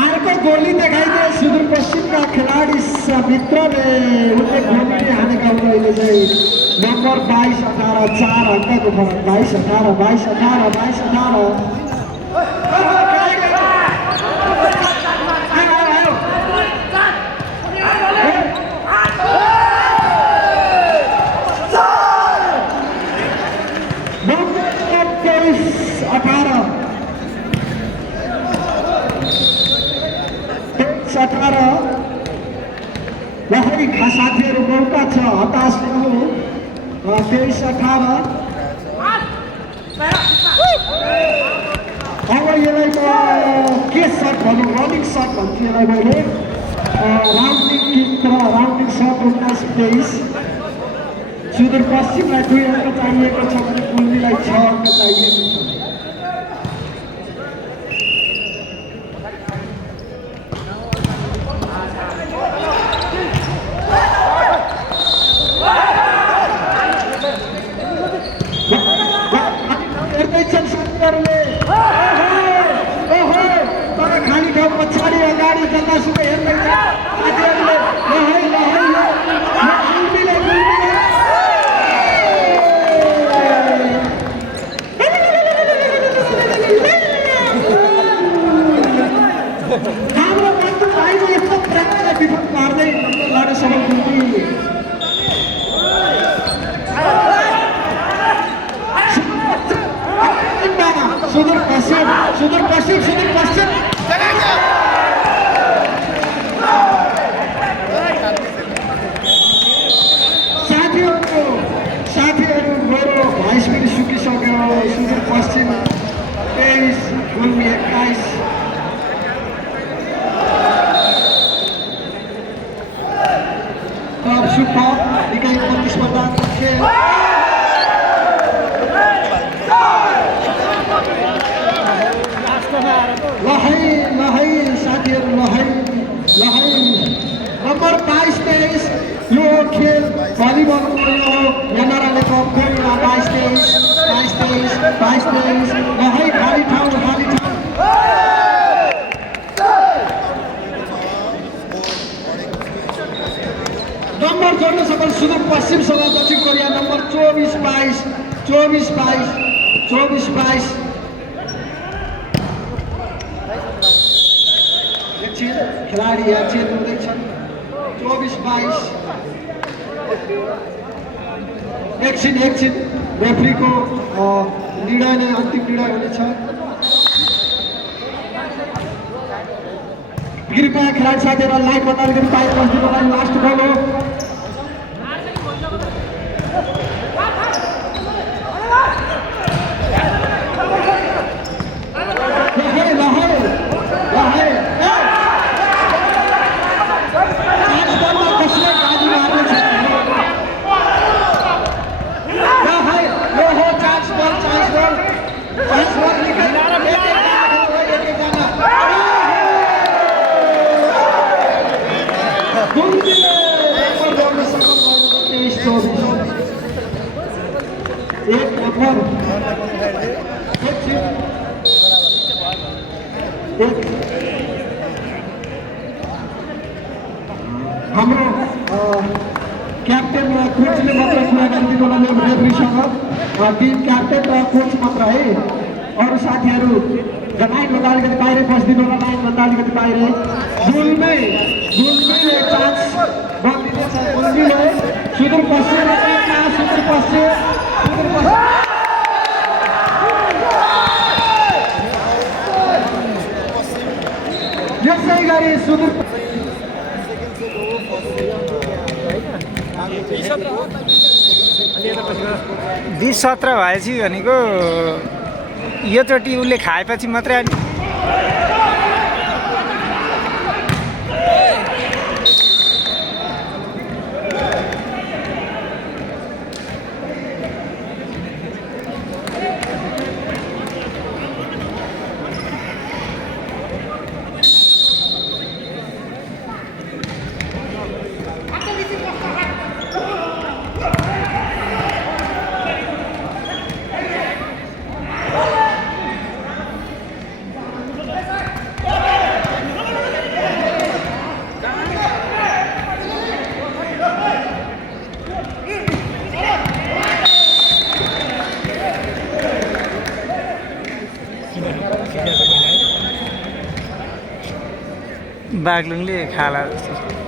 अर्को गोली देखाइदिए सुदूरपश्चिमका खेलाडी मित्रले उनले गोली हानेका हुन्। अहिले चाहिँ नम्बर 22-18 4 अङ्कको फरक 22-18 22-18 22-18 18 लहरी साथीहरू मौका छ हताश नहुनु। 23-18 अब यसलाई म के सर्ट भनौँ रनिङ सर्ट भन्छु यसलाई मैले राउन्डिङ किक र राउन्डिङ सर्ट 19-23 सुदूरपश्चिमलाई 2 अङ्क चाहिएको छ भने गुल्मीलाई 6 अङ्क चाहिएको छ। खाली ठाउँ पछाडि अगाडि जतासुकै हेर्दैछ साथीहरूले हाम्रो बन्धु भाइले यस्तो प्रकारले विफल पार्दै लडे सबै गुल्मी सुदूरपश्चिम साथीहरू मेरो भोइस पनि सुकिसक्यो। सुदूरपश्चिम 23 गुल्मी 21 सुपर निकै प्रतिस्पर्धात्मक खेल लहै साथीहरू लहै नम्बर 22-23 यो खेल भलिबलको यो यनाराले कपको 22-23 लहै खाली ठाउँ नम्बर जोड्न सकल सुदूरपश्चिमसँग दक्षिण कोरिया नम्बर 24-22 खेलाडी यहाँ चेत हुँदैछन् 24-22 एकछिन रेफ्रीको निर्णय नै अन्तिम निर्णय हुनेछ। कृपया खेलाडी साथीहरूलाई लाइभ बताएर पनि पाइ बस्दिनुलाई लास्ट बल हो। हाम्रो क्याप्टेन र कोचले मात्र कुरा गरिदिनु होला रेफ्रीसँग। टिम क्याप्टेन र कोच मात्र है। अरू साथीहरू लाइनभन्दा अलिकति बाहिरै बसिदिनु होला। लाइनभन्दा अलिकति बाहिरै गुल्मीले चान्स बनिदिँदैछ। गुल्मीले सुदूरपश्चिम यसै गरी 20-17 भएपछि भनेको योचोटि उसले खाएपछि मात्रै बाग्लुङले खाला जस्तो